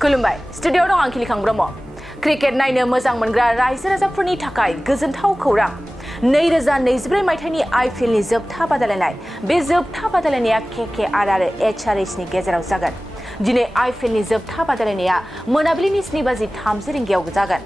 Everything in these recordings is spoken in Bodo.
खुलुमबाय स्टुडियोआव दं आं खिलिखां ब्रह्म क्रिकेट नायनो मोजां मोनग्रा रायजो राजाफोरनि थाखाय गोजोनथाव खौरां 2024 मायथाइनि आईपीएलनि जोबथा बादायलायनाय बे जोबथा बादायलायनाया केकेआर आरो एचआरएचनि गेजेराव जागोन दिनै आईपीएलनि जोबथा बादायलायनाया मोनाबिलिनि 7:30 रिंगायाव जागोन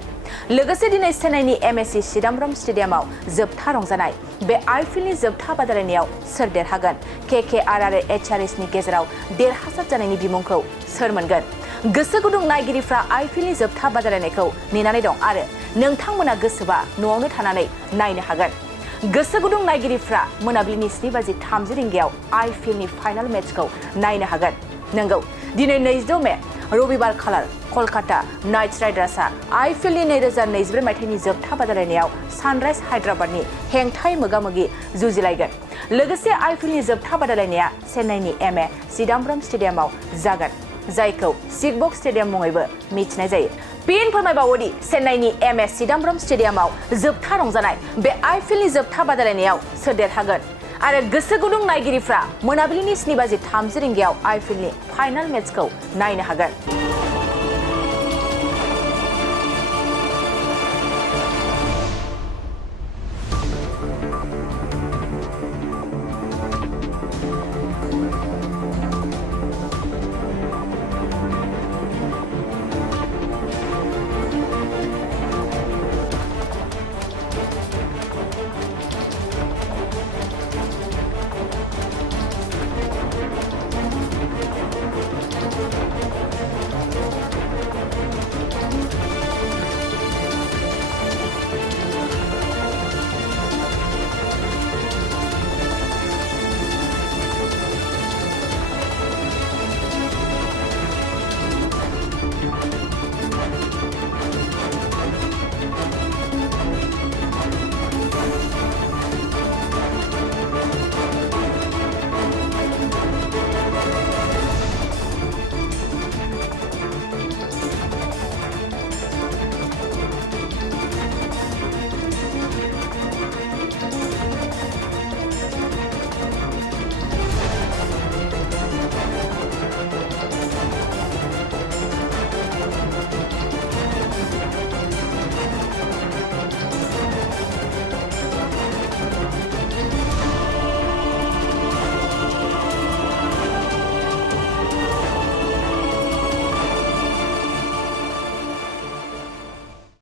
लोगोसे दिनै चेन्नाईनि एमएससी चिदम्बरम स्टेडियामाव जोबथा रंजानाय बे आईपीएलनि जोबथा बादायलायनायाव सोर देरहागोन केकेआर आरो एचआरएचनि गेजेराव देरहासार जानायनि बिमुंखौ सोर मोनगोन गोसो गुदुं नायगिरिफ्रा आईपीएलनि जोबथा बादायलायनायखौ नेनानै दं आरो नोंथांमोना गोसोबा न'आवनो थानानै नायनो हागोन गोसो गुदुं नायगिरिफ्रा मोनाबिलिनि 7:30 रिंगायाव आईपीएलनि फाइनाल मेचखौ नायनो हागोन नंगौ दिनै 26 मे रबिबार खालार कलकाता नाइट राइडार्सआ आईपीएलनि 2024 मायथाइनि जोबथा बादायलायनायाव सानराइज हायद्राबादनि हेंथायै मोगा-मोगि जुजिलायगोन लोगोसे आईपीएलनि जोबथा बादायलायनाया चेन्नाईनि एमए चिदम्बरम स्टेडियामाव जागोन जायखौ सिकबक्स स्टेडियाम मुङैबो मिथिनाय जायो फिन फोरमायबावोदि चेन्नाईनि एमएस चिदम्बरम स्टेडियामाव जोबथा रंजानाय बे आईपीएलनि जोबथा बादायलायनायाव सोर देरहागोन आरो गोसो गुदुं नायगिरिफ्रा मोनाबिलिनि 7:30 रिंगायाव आईपीएलनि फाइनाल मेचखौ नायनो हागोन